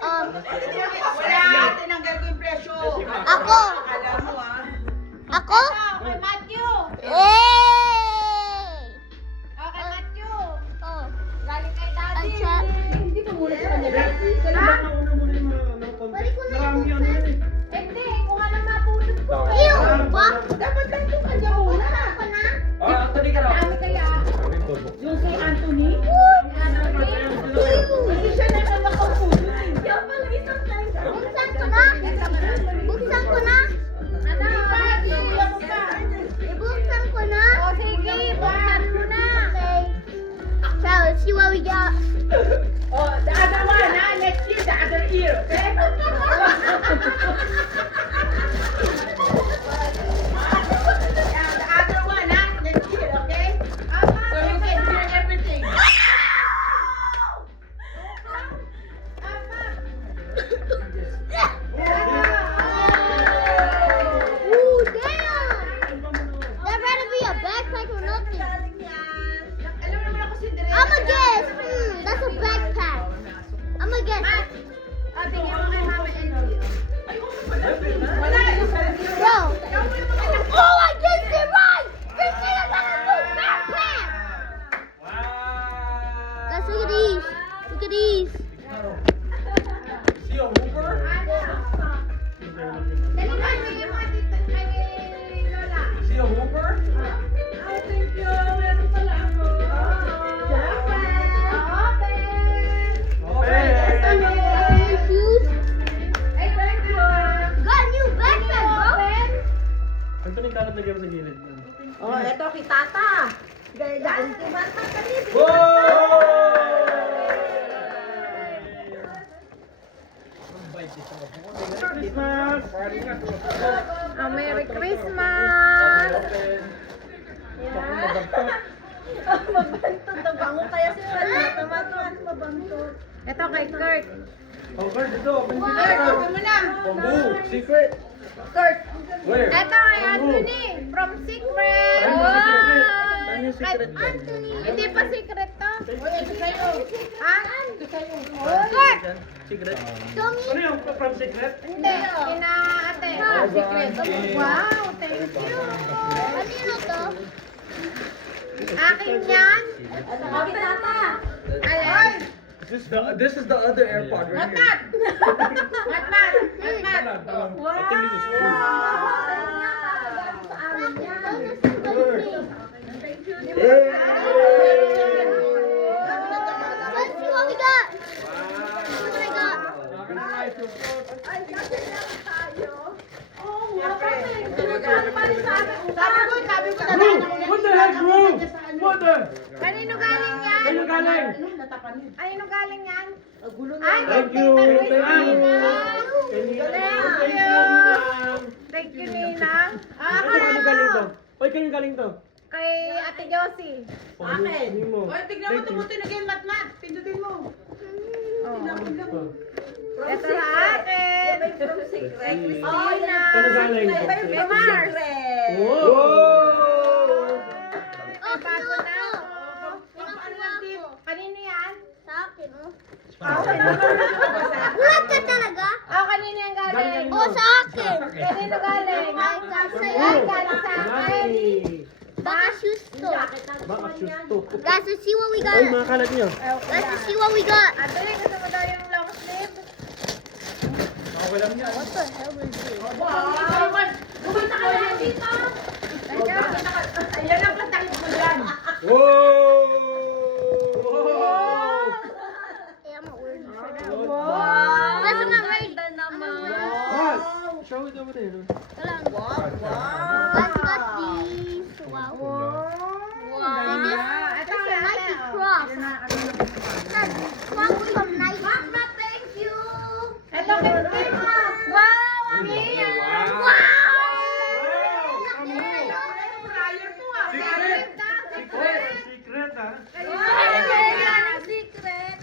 Wala, tinanggal ko yung presyo. Ako. Alam mo Ako? Kay Matthew. Hey! Kay Matthew. Oh. Galing kay Daddy. Ang chat. Hindi pa muna sa kanila. Marami yan eh. Hindi, kung anong mapulot ko. Ew! Ba? Dapat lang yung kanya muna. Ako na? Anthony ka na. Ano kaya? Yung si Anthony? Hindi siya nakakapulot. Yan pala isang time. Buksan ko na? Buksan ko na? Ibuksan ko na? O sige, buksan mo na. Okay. So, let's see what we got. Oh, the other one, let's see the other ear, okay? The other one, let's see it, okay? So you can hear everything. Ooh, damn! That better be a backpack or nothing. Alam mo naman ako si Dre. I'ma guess. That's a backpack. I'ma guess. Oh, tingin mo kay Mama Elvie. Wala. Bro. Oh, I guessed it right! This thing is like a new backpack! Guys, look at these. Look at these. See a Hooper? Dali na, tingin mo kay Lola. See a Hooper? Thank you. Meron pala ako. New shoes. Ay, thank you. Got a new backpack, bro. Anthony, kalat lagyan mo sa gilid. Oh, eto kay Tata. Gaya-gaan si Mata kanina. Christmas! Merry Christmas! Mabantot na bango kaya si Tata. Tumatuan mabantot. Ito kay Kurt. Oh, Kurt, dito. Open Kurt, secret. open mo na. Bamboo, secret. Kurt. Where? Ito kay Anthony from Secret. Ayun, Wow! Ayun yung secret. Anthony. Hindi pa secret to. Ito sa'yo. Ha? Ito sa'yo. Kurt! Secret. Tommy. Ano yung from secret? Hindi. Kina ate. Secret. Wow, thank you. Kanino to? Akin yan. Kami Tata. Alay. This is the other AirPod right Matmat! here. Matmat! Matmat! I think this is true. Let's see what we got. What I got. Sabi ko What the heck, bro? What the? Kanino galing yan? Kanino galing? Kanino galing yan? Ay, Thank you. Thank you. Thank you, Ninang. Ah, Kanino galing to? Oy, kanino galing to? kay Ate Josie. Akin. Oy, tignan mo, tumutunog yung matmat. Pindutin mo. Ito sa akin. Oh, Ninang. Kanino galing? Kay Mars. Wow! Ay, bago na ako. Kanino yan? Sa akin, oh. Ulat ka talaga? Oh, kanino yan galing? Oh, sa akin. Kanino galing? Sa'yo. Ay, galing sa akin. Baka shoes to. Baka shoes to. Guys, let's see what we Oy, got. mga kalat niyo. Guys, let's see what we got. Anthony, gusto mo daw yung long sleeve? Okay lang niya. What the hell is this? Bumita ka lang dito. Ayan ang patakit mo dyan. Wow! Hey, I'm gonna order this right now. Wow! Guys, I'm not ready. I'm not ready. What? Show it over there. Guys, we got these. Wow. And this is a Nike Crocs. Guys, Crocs from Nike. Mama, thank you. Ito kay Steve. Wow! Ang iyan. Wow! Prior to ah. Secret. Secret. Secret, ha? Yan ang secret.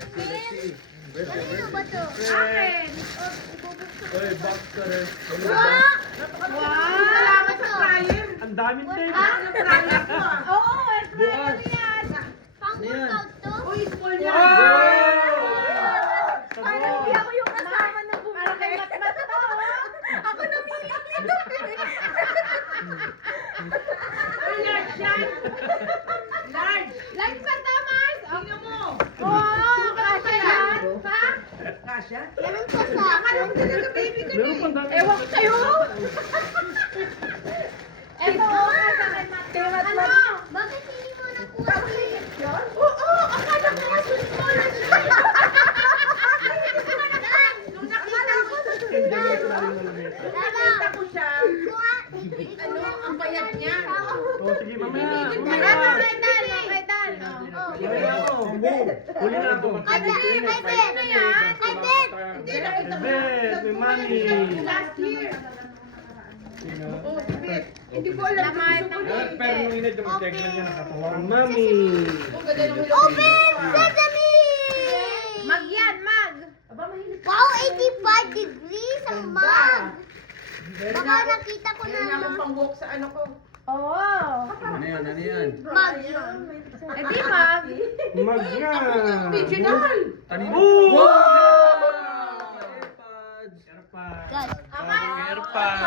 Kanino ba to? Akin. Oy, box cutter. Wow! Wow! Salamat sa prior. Ang daming tape. Ano prior to ah? Oo, prior yan. Pang workout to? Uy, small yan. Wow! Parang hindi ako yung kasama. Meron pang dami. Ewan ko sa'yo. Eto, kay Matmat. Bakit hindi mo nakuha si... Oo, akala ko nga sulit mo lang. Nung nakita ko, nakita ko siya. Ano, ang bayad niya. Oh, sige, mamaya. Kay Mamaya. Dan. Mamaya ako. Huli na ako. Kay Ben! Kay Ben! Hindi, nakita ko. Bet, may money. Last year. Oo, sige. Hindi ko alam. Pero nung inad yung check na niya, nakatuwa ang mami. Open sesame! Mag yan, mag. Wow, 85 degrees ang mug! Baka nakita ko na pang-walk sa ano ko. Oo. Ano yan? Ano yan? mug yun. Eh di, mag. Mag yan. Original. Kanina. Oh! AirPods. AirPods. Guys, AirPods.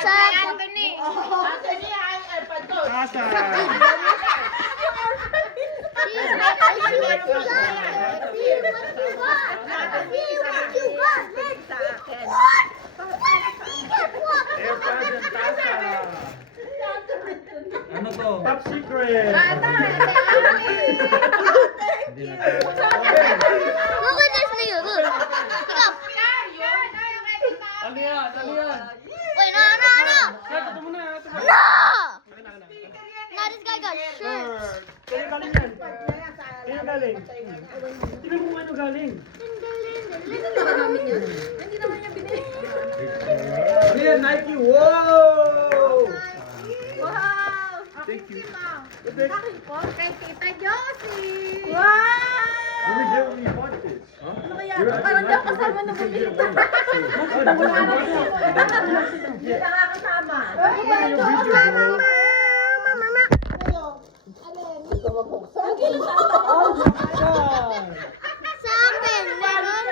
sa... Anthony. Anthony, ay airpod ko. Asa. See what you got! What? AirPods and Tasa. Ano to? Top secret. Hindi na. Look at this video, look. Look up. Ano yan? Ano yan? Wait, no. Kaya ito muna. No! Now this guy got shirt. Kaya galing yan. Kaya galing. Tingnan mo kung ano galing. Ano yan? Nike? Wow! Wow. Thank you. Akin po, kay Tita Josie. When Wow. we bought this? Huh? Ano kaya? Parang daw kasama na bumili ka. Hindi na nga kasama. Sa akin, meron.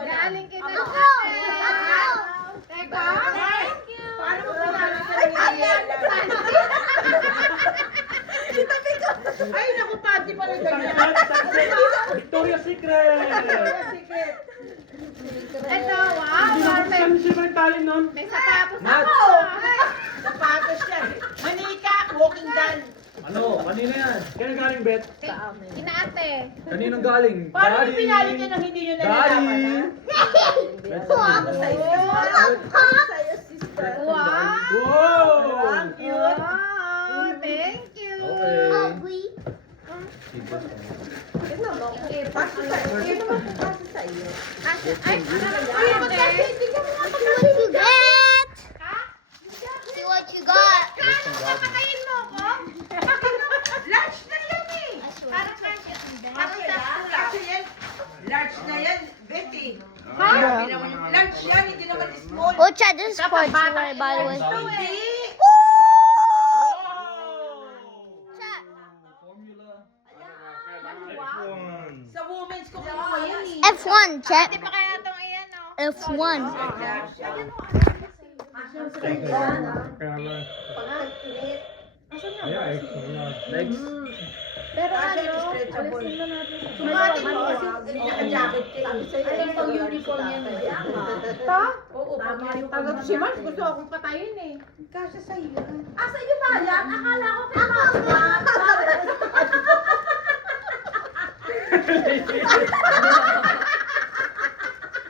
Galing kita Ako! sa Ako! Teka. Thank you. Paano mo pinala sa nangyayari? Ay, naku, pati pala ganyan. Victoria's Secret. Secret. Ito, wow. Hindi na kung siya may talent nun. May sapatos Matt. ako. Sapatos siya. Manika, walking down. Ano? Kanina yan? Kaya galing bet. Inaate. Kaninang galing? Paano Daddy. mo pinali niya nang hindi nyo nalalaman, ha? Pop! Pop! Wow. Wow! Thank you. Wow, thank you. Okay. Ugly. Ay, See what you get! See what you got! Kakatayin mo ako? Lunch na yan eh. Parang sakto lang. Large na yan, Betty. Ha? Large yan, hindi naman small. Oh, Chad, this is sports wear, by the way. Hindi. Chad, Sa women's ko kinuha yan eh. F1, Chad. Di ba kaya itong iyan, no? F1. Kaya lang. Next. Pero ano, stretchable. alisin na natin. Sumati mo kasi naka-jacket ka. Ay, pang uniform yan eh. Ito? Oo, pag si Mars, gusto akong patayin eh. Kasya sa iyo. Ah, sa iyo ba yan? Akala ko kay Mama.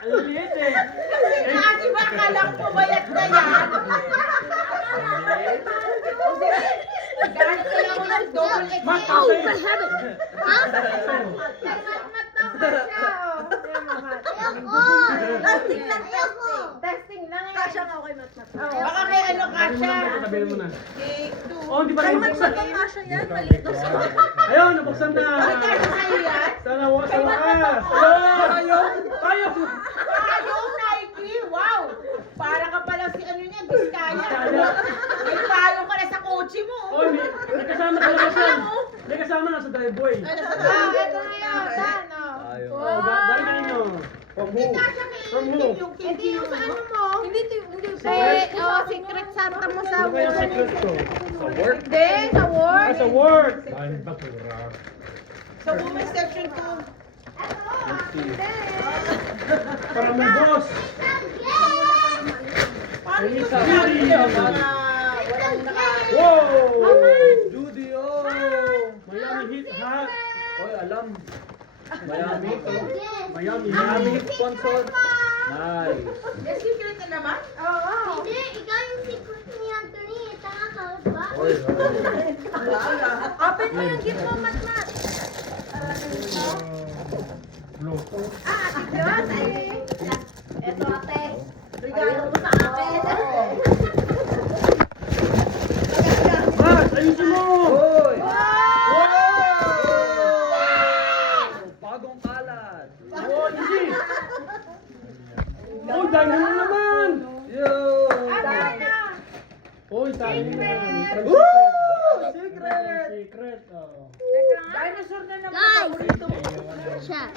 Ang liit eh. Kasi ba akala ko pabayat na yan? Dahil ko lang ng double X. Mark, Oh, sa'yo. what happened? Huh? Kay Matmat naman siya, oh. Kay Matmat. Ayoko! Testing lang eh. Kasya nga kay Matmat. Baka kay ano kasha. Tabi mo na. Cake, two. Oh, hindi pa rin nabuksan. Kasha yan, maliit na siya. Ayun, nabuksan na. Kasya sa'yo yan? Sa wakas. Ayun. Tayo. Payong Nike, wow! Para ka pala si ano niya, Biskaya. Biskaya. May payong ka na sa kotse mo. Oh, may kasama talaga siya. May kasama na sa driveway. Ano sa Ah, ito na yun. Dan, oh. Ayaw. Oh, galing kanino? From who? From who? yung Hindi yung sa ano mo. Hindi Secret Santa mo sa Ano kaya work. secret ko? Sa work? Hindi, sa work. Ah, sa work. Ay, bakura. Sa women's section ko. Let's see. Para may boss. Paano Ay, yung isa. walang naka... Wow! Judy, oh! Miami Heat hat. Oy, alam. Miami. Miami Miami Heat. sponsor. Nice. Yes, secret na naman? Hindi, ikaw yung secret ni Anthony. Tanga ka, ba? Oy, Open mo yung gift mo, Matmat. Bluetooth. Ito, ate. Regalo mo sa akin. Mas, ayusin mo! Oy! Wow! Bagong kalat. Oh, hindi! Oh, dahil mo naman! Yo! Oh, dahil na. Woo! Secret! Secret, oh. Dinosaur na naman. Guys, Paborito mo. chat.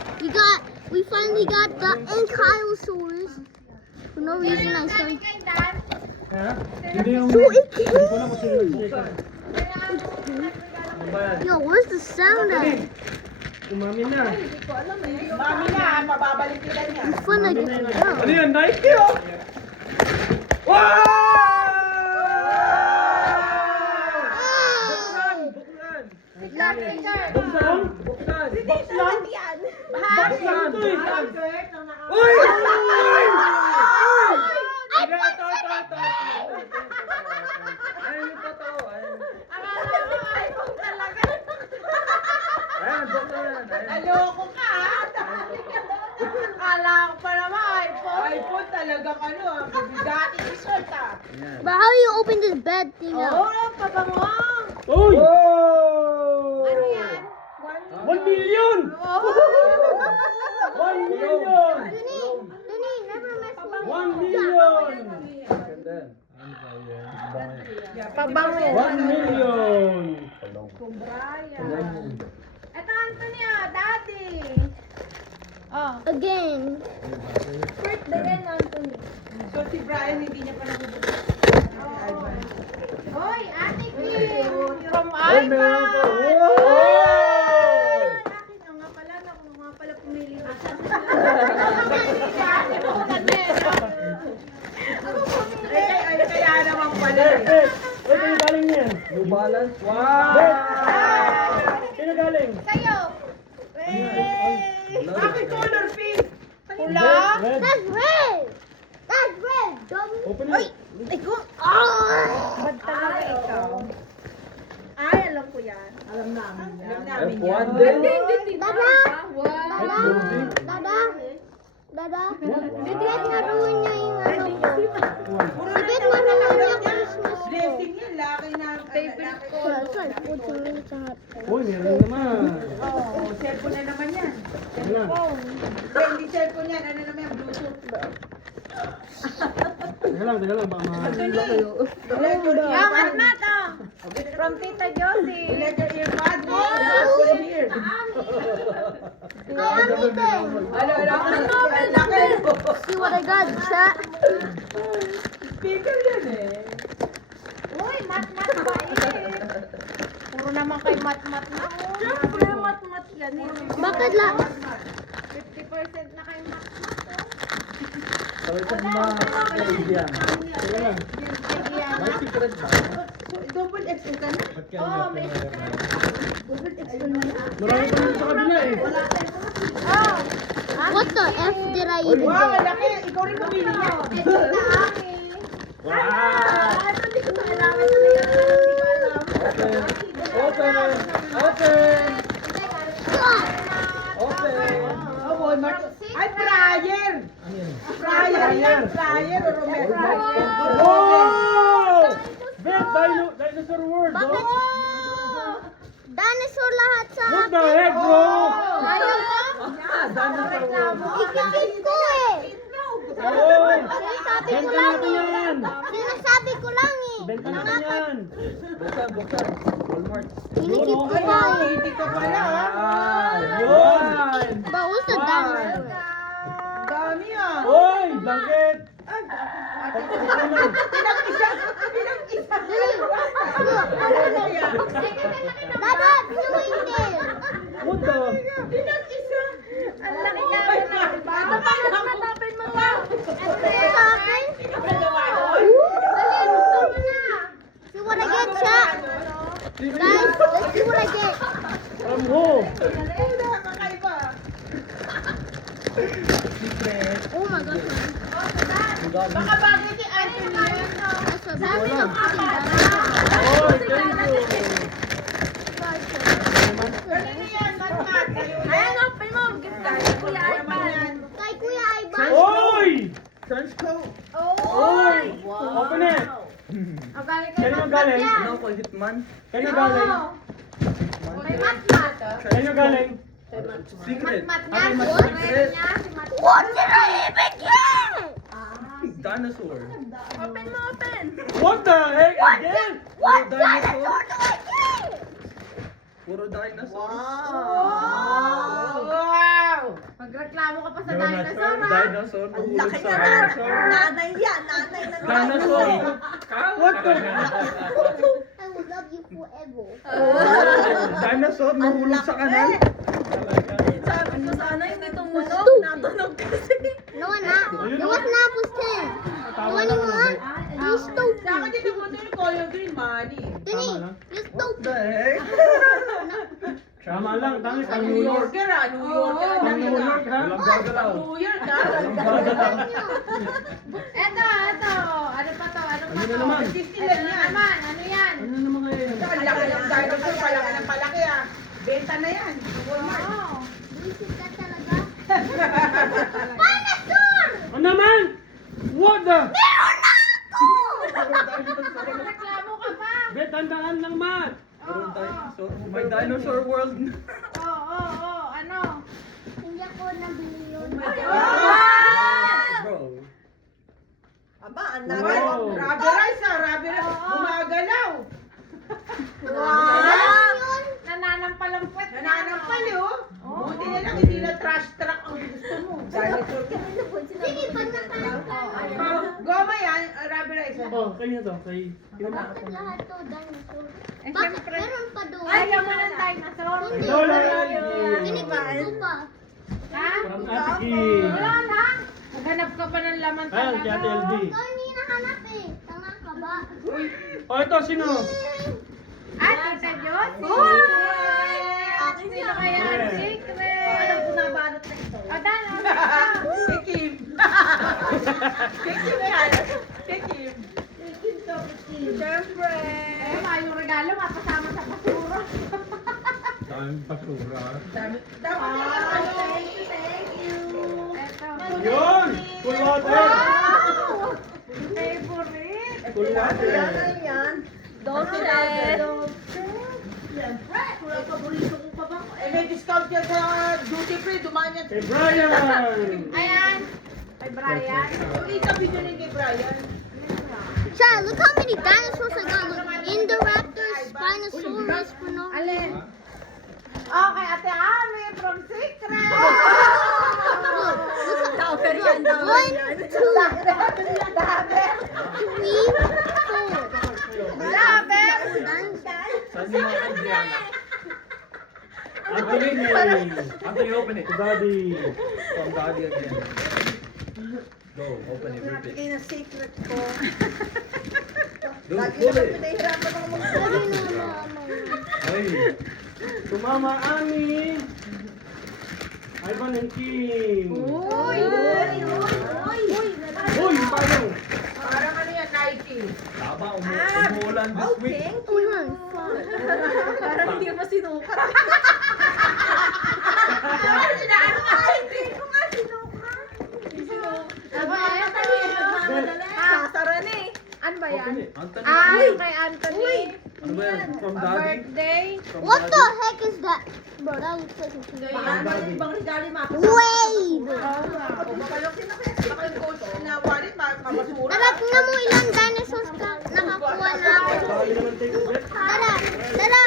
We finally got the Ankylosaurus. For no reason, I searched. Ha? Hindi yung... So Hindi icky. ko na kasi nag-secret. Ano ba yan? Yo, where's the sound at? Umami na. Mami na, pababalik kita niya. It's fun to get Ano go. yan? Nike, oh! Wow! Buklan! Buklan! Buksan? Buklan! Buksan? Buksan to eh! Uy! Uy! Ito, ito, ito, ito. Ayun yung totoo. Ayun. Ayun, buklan. Ayun. Aloko ka, ha? Akala ko pa naman, iPhone. iPhone talagang ano, dati result, ha? Ayan. But how do you open this bed thing Oo, up? pabangong. Uy! Whoa! Ano yan? 1 million! 1 million! Duni, never mess with 1 million! Ganda. Ano ba yan? Pabango. 1 million! Ito, Anthony, daddy. again. Birthday yan, Anthony. So si Brian hindi niya pa nabubuti. Hoy, ate Kim. From Ay, meron pa. Wow! Akin nga pala, ako nga pala pumili na siya. Kaya naman pala. Eh, sino galing niyan? New Balance. Bet! Wow! Sino galing? Sa'yo. Bakit color pink? Pula? Red. That's red. That's red. Dummy. Open it. Ah! Bad talaga ikaw. Ay, alam ko yan. Alam namin yan. F1 din. Dada. F2 Dada. Dada. Si Bet naruin niya yung ano ko. Si Bet naruin niya Christmas ko. Blessing yan, laki na. Favorite ko. So, it's like 14 minutes and a half. Uy, meron naman. Oh, cellphone na naman yan. Ano na? Hindi cellphone yan, ano naman yan, Bluetooth. Teka lang, baka Matmat, oh. From Tita Josie. Letter earbud. Put it here. Kaya anything. See what I got, chat? Speaker yan eh. Uy, Matmat ba eh? Puro naman kay mat-mat na. Siyempre, Matmat yan eh. Bakit la? 50% na kay Matmat. Sabi ko mga kaibigan. Teka lang. May secret ba? Double XL ka na? Oh, may Marami pa rin sa kabila eh. What the F did I even Wow, do? laki. Ikaw rin pumili niya. Wow! Ano, hindi ko kailangan sa layo. Hindi ko alam. Open! Open! Open! Oh, Walmart. Ay, Brian! Brian yan. Brian o Romero. Oh! Bet, dinosaur world, Bakit? oh! Dinosaur lahat sa What the heck, bro? Ayaw ko? Ikikit ko eh. Oy! Sinasabi ko Benta lang natin eh. yan! Sinasabi ko lang eh. Benta natin yan! Buksan, buksan. Walmart. Kinikip ko Ay, pa eh. hindi ka pala ah. Ah! Yun! But what's the dinosaur? Dami ah. Oy! Blanket! Pinag-isa. Pinag-isa. Dada, blue angel. What the? Pinag-isa. God. Baka bagay kay Anthony yan. Sabi ng aking Oh, thank you. Kanina yan, mat-mat. Ayan, open mo. Gift ka kay Kuya Ivan. Kay Kuya Ivan. Oy! Trench coat. Oy! Open it! Kanino galing? Ano ko, Hitman? Kanino galing? May mat-mat. Kanino galing? Secret. Mat-mat Ano nga. mas Secret secret? niya, si mat-mat. What did I even get? Dinosaur. Open mo, open. What the heck again? What Puro dinosaur. dinosaur do I get? Puro dinosaur. Wow! Magreklamo ka pa sa dinosaur, ha? Dinosaur. Nahulog Laki sa na dinosaur. nanay yan. Nanay na Dinosaur. What the? I will love you forever. Dinosaur. Nahulog sa kanal. Sabi ko sana hindi tumunog. Natunog kasi. No, anak. It was not was 10. You want more? You stupid. Sa akin din naman yung color green, money. Dini, Tama lang. you The stupid. heck? Tama lang, dami Sa pang New New York. Yorker, ah. New Yorker. ang Pang dami New na. York, ha? Walang gagalaw. New York, ha? Eto. Ano pa to? Ano pa Ano to? na naman? Disneyland Ano yan. naman? Ano yan? Ano naman ngayon? Ang laki ng dinosaur, palaki ng palaki, ah. Benta na yan. Walmart. Buisit ka talaga. Dinosaur! Ano naman? What the? Meron na ako! Reklamo ka pa. Bet, tandaan lang, Matt. Puro dinosaur. May dinosaur world. Ano? Hindi ako nabili yun. Bro. Aba, ang Wow. dami. Rubber rice, ah. Rubber rice. Gumagalaw. Yun. Nananampal ang puwet. Nananampal, oh. Buti na lang, hindi na trash truck ang gusto mo. Dinosaur. Sige, pag natatawa. Goma yan, rubber rice. Oh, kanya to. Kay... Bakit lahat to dinosaur? Bakit meron pa doon? Ayaw mo ng dinosaur. Hindi. Ito lang yan. Kinikita ko pa. Ha? From Ate Kim. Wala na. Maghanap ka pa ng laman Ayan, kay Ate LB. Ikaw hindi nahanap eh. Tanga ka ba? Oh, ito, sino? Ay, Tita Diyos. Akin Sino yan. kaya ang Yeah. secret? Alam ko na balot na ito. O, Dan, ano? Si Kim. Si Kim yan. Si Kim. Siyempre. Eh, yung regalo, mapasama sa basura. Daming basura. Thank you. Eto. Yun! Full water! Wow! Favorite. Full water! Yan, yan. Dolce. Siyempre. Kung paborito ko pa ba? Eh, may discount yan sa duty free. Dumaan yan. Kay Brian! Ayan. Kay Brian. Yung ika-video ni kay Brian. Child, look how many dinosaurs I got. Look, Indoraptor, Spinosaurus, Alin? Okay, Ate Ami from Secret. Tower yan, tower One, yan. 2, 3, 4. Laber. Saan yung mga kaibigan? Anthony! Anthony, open it. To Daddy! From Daddy again. Go, open it, rip it. Bigay na secret ko. Do, Lagi pull naman it. pinahirapan ako mag- Sabi na mama. Ay, Sumama Ani! Ivan and Kim! Uy! Uy! Paano? Parang ano yan, Nike. tama, umuulan this week. Thank Oh, yan, fun. Parang hindi mo sinukat. Hindi ko nga sinukat. Aba, ayan Sasara na eh. Ano ba yan? Open it. Anthony, Ah, uy! yung kay Anthony. Ano ba yan? From Daddy? Birthday. From What the Daddy? heck is that? Bro, that looks like a Yan, ibang regalo yung mga wave. Papalokin na kaya. Baka yung coach na wallet, mabasura. Dada, tingnan mo ilang dinosaurs ka nakakuha na ako. Baka yun naman take a break. Dada,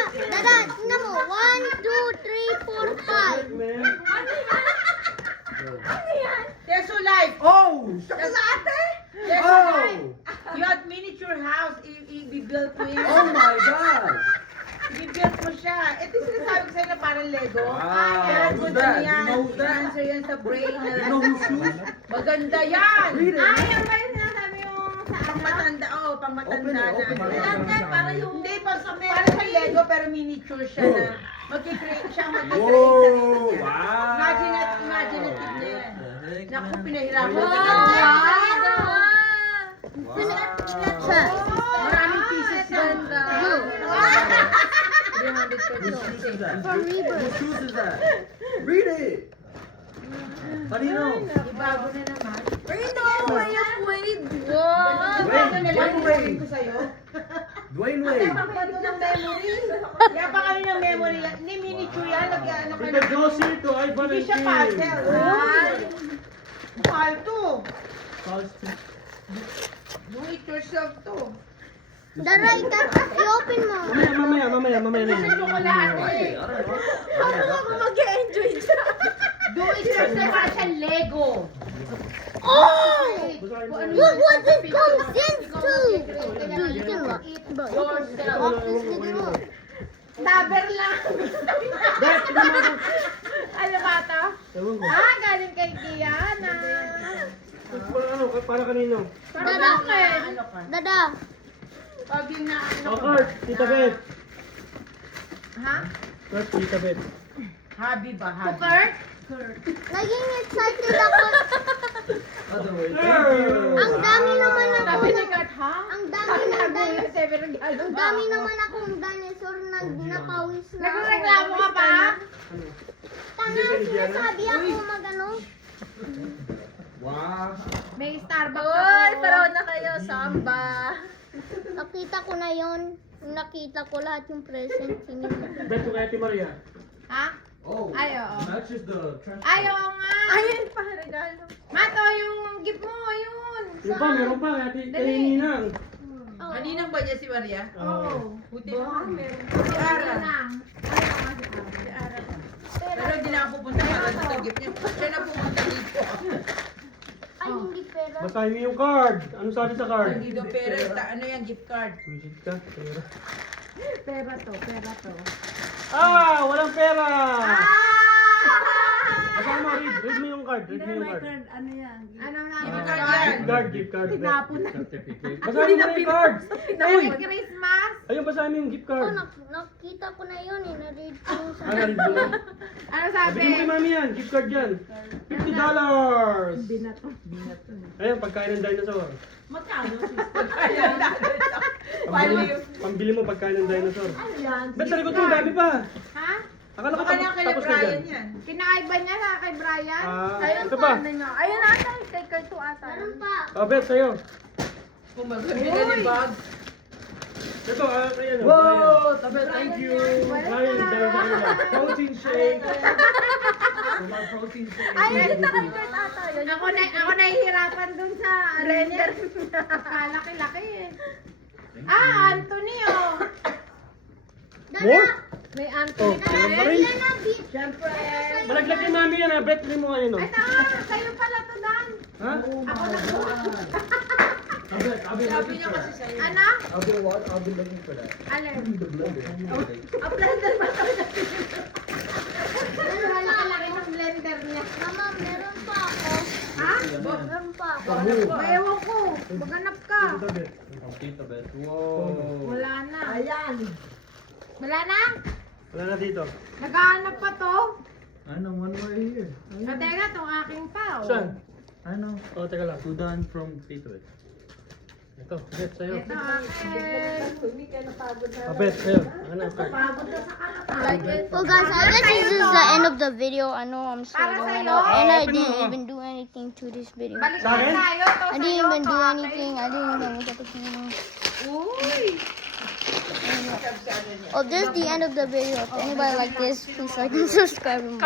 tingnan mo. 1, 2, 3, 4, 5. Man. There's a life. Oh! Saka sa ate. There's a Oh! life. You had miniature house, i-build mo yun. Oh my God! I-build mo siya. Ito yung sinasabi ko sa'yo na parang Lego. Wow, Pero who's good that? ano yan. You know who's that? Answer yan sa brain. You know who's who? Maganda yan. Read it. Yan ba yung sinasabi yung sa pangmatanda? Oo, pangmatanda Open it, open it. na. Para yung... Hindi, parang sa Lego pero miniature siya na. Magkikreate siya, magkikreate Whoa! siya. Wow! Imaginative na yan. Heck, Naku, man. pinahirapan Wow! ka na. Saan? Maraming pieces yan. Blue. 300 Whose shoes is that? For Reaper. Whose shoes is that? Read it. How do you know? Ibago na naman. Dwayne Wade. Ko sa'yo. Dwayne Wade. Paano ng memory? Kaya pa kami ng memory yan. Hindi miniature yan. Nag-ano ka Tita na. Josie to ay Hindi siya Valentin. puzzle. Ay! Mahal to. Do it yourself to. Dara, i-open mo. Mamaya na yun. Chocolate eh. Paano ako mag-enjoy dyan? Do it yourself para siya Lego. Oh! Look what this comes into! Dude, you can lock it. Bro, you can lock this nigga up. Taber lang. Bet, Ano ba ito? ewan ko. Ah, galing kay Kiana. Para kanino? Dada. Ano ka? Dada. Pag yung na ano. Oh, Kurt, Tita Bet. Ha? Kurt, Tita Bet. Habi ba? Habi. Kurt? Naging excited ako. Other way. Ang dami naman ako. Sabi ni Kurt, ha? Ang dami ng dinosaur. Ang Ang dami naman akong dinosaur na napawis na ako. Nagreklamo ka pa? Tanga, sinasabi ako magano. Wow. May Starbucks Uy, ako. pero na kayo, samba. Nakita ko na yon. Nakita ko lahat yung present. Bet ko kay Ate Maria. Ha? Oh. Ay, oo. Matches the trash. Ay, oo nga. Ayun pa, regalo. Mato, yung gift mo, yun. Yung pa, meron pa. Ate Dali. Ninang. Kaninang ba niya si Maria? Oo. Buti ba? Si Ara. Si Ara. Pero hindi na ako pupunta para sa gift niya. Siya na pupunta dito. Ay, hindi pera. Basahin mo yung card. Ano sabi sa card? Hindi daw pera. Ano yan, gift card? Visit ka. Pera. Pera to. Ah! Walang pera! Basahin mo, read mo yung card. Read mo yung card. Ano yan? Ano na? Ah, Gift card yan. Gift card. Tinapon na. Certificate. Basahin mo na yung card. Uy! Merry Christmas. Ayun, basahin mo yung gift Oh, card. nakita ko na yun eh. Na-read ko yung sa... Ah, narid mo na. Ano sabi? Bigyan mo kay mami yan. Gift card yan. $50! Binato. Ayun, pagkain ng dinosaur. Magkano? Pambili mo pagkain ng dinosaur. Ano yan? Ba't sa likod mo, dami pa? Ha? Akala ko Baka na kay tapos na dyan. Brian yan. Kinakain ba niya na kay Brian? Ah, Ayun ito pa, pa. ano nyo. Ayun ata, kay Kurt ata. Meron pa. Oh, Bet, sa'yo. Kung magbibigay ni Bob. Ito, ayan. Whoa, Tabe, thank you. Brian, dahil sa kanila. Protein shake. For my protein shake. Ayun, ito kay Kurt ata. Yun. Ako nahihirapan dun sa Render. Kalaki-laki eh. Ah, Anthony oh. More? May Oh, Anthony ka meron pa rin. rin. Siyempre. Malaglag kay mami yan, ha? Bet, rin mo ngayon, oh. Ay, sa'yo pala to, Dan. Ha? Ako nagbuha. Sabi niya kasi sa'yo. Ano? I'll be looking for that. Alin? The blender. Ang blender ba ito? Ano ba nakalaki ng blender niya? Mama, meron pa ako. Ha? Meron pa ako. Ewan ko. Maghanap ka. Ito, Bet. Tita Bet. Whoa. Wala na. Ayan. Wala na? Wala na dito. Naghahanap pa to. I know one more here. At teka, itong aking pa. oh. Saan? I know. Oh, teka lang. Sudan from Tita Bet. Ito, Bet, sa'yo. Ito akin. Oh, Bet, sa'yo. Ano ang card? Well guys, I guess this is the end of the video. I know I'm still Para going sa'yo. out and I Open mo, didn't oh. even do anything to this video. Balik Sa akin? na tayo. To I didn't sa'yo, even to do akin. anything. I didn't even look at the camera. Uy. Oh, this is the end of the video. If anybody like this, please like and subscribe. And